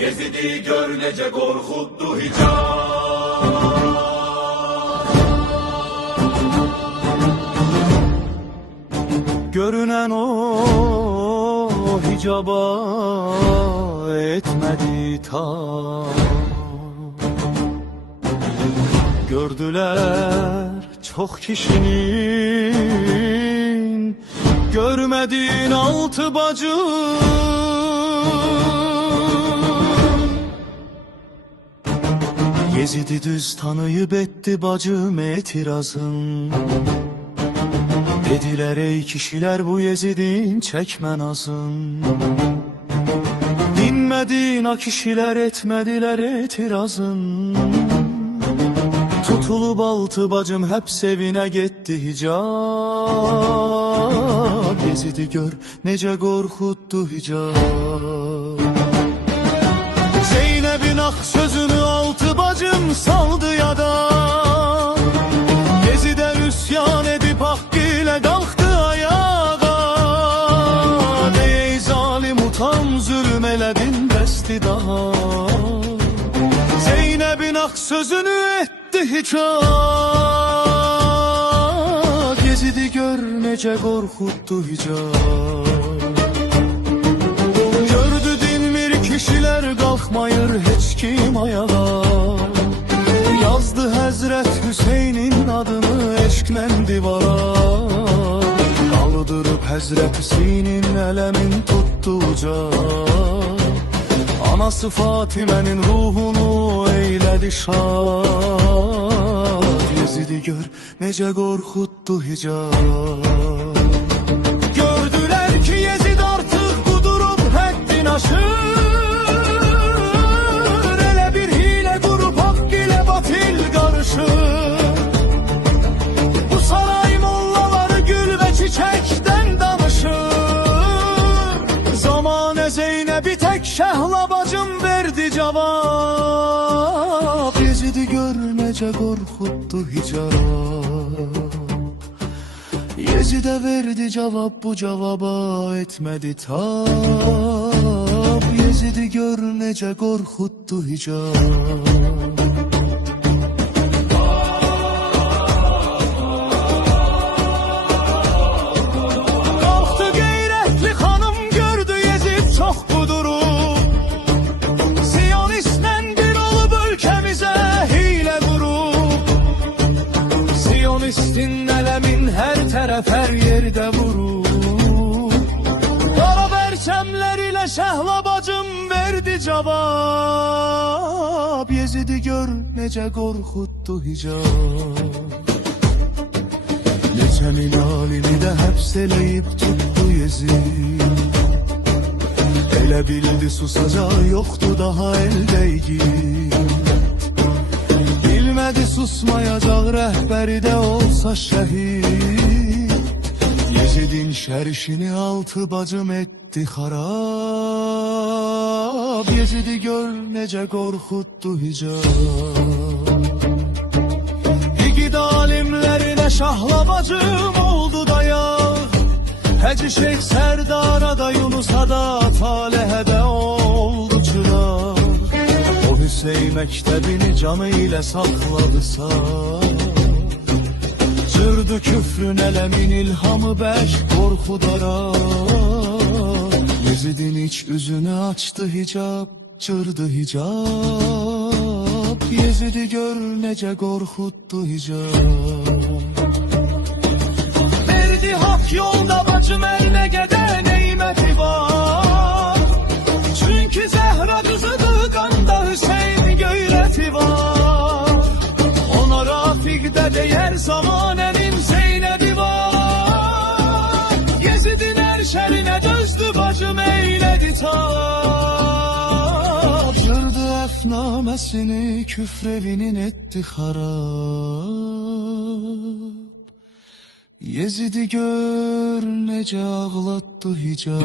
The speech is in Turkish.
Yezidi gör nece korkuttu hicab. Görünen o hicaba etmedi ta. Gördüler çok kişinin görmediğin altı bacı. Yezidi düz tanıyıp etti bacım etirazın. Dediler ey kişiler bu Yezidin çekmen azın. Dinmedin a kişiler etmediler etirazın. Tutulup altı bacım hep sevine gitti hicab. Yezidi gör nece korkuttu hicab. Zeynep'in ak sözünü altı bacım saldı ya da. Yezid'e üsyan edip hakkıyla kalktı ayağa. Ey zalim utan zulüm eledin desti daha. Zeynep'in ak sözünü etti hicab. Yezid'i gör nece korkuttu hicab. Gördü dinmir kişiler kalkmayır hiç kim ayağa. Yazdı Hazret Hüseyin'in adını eşkmen divara. Kaldırıp Hazret Hüseyin'in elemin tuttu uca. Anası Fatime'nin ruhunu eyledi şad. Yezid'i gör nece korkuttu hicab. Gördüler ki Yezid artık kudurup haddin aşır. Ele bir hile kurup hak ile batil karışır. Bu saray mollaları gül ve çiçekten danışır. Zamane Zeynep'i tek şehla bacım verdi cevap. Yezid'i gör nece korkuttu hicab. Yezid'e verdi cevap bu cevaba etmedi tab. Yezid'i gör nece korkuttu hicab. Siyonistin elemin her taraf her yerde vurur. Kara perçemler ile şehla bacım verdi cevap. Yezid'i gör nece korkuttu hicab. Neçenin halini de hepseleyip tuttu Yezid. Ele bildi susacağı yoktu daha eldeydi. Bilmedi susmayacak rehberi de olsa şehit. Yezid'in şerşini altı bacım etti harap. Yezid'i gör nece korkuttu hicab. İgid alimlerine şahla bacım oldu dayak. Hacı Şeyh Serdar'a da Yunus'a da Taleh'e de oldu çırak. O Hüseyin mektebini canı ile sakladısa. Cırdı küfrün elemin ilhamı beş korku dara. Yezid'in iç yüzünü açtı hicab, cırdı hicab. Yezid'i gör nece korkuttu hicab. Verdi hak yolda bacım eline gede nimeti var. Çünkü Zehra kızıdır kanda Hüseyin göyreti var. Ona Rafik'de değer zamanenin Zeynep'i var. Yezid'in her şerine dözdü bacım eyledi tab. Cırdı efnamesini küfrevinin etti harap. Yezid'i gör nece ağlattı hicab.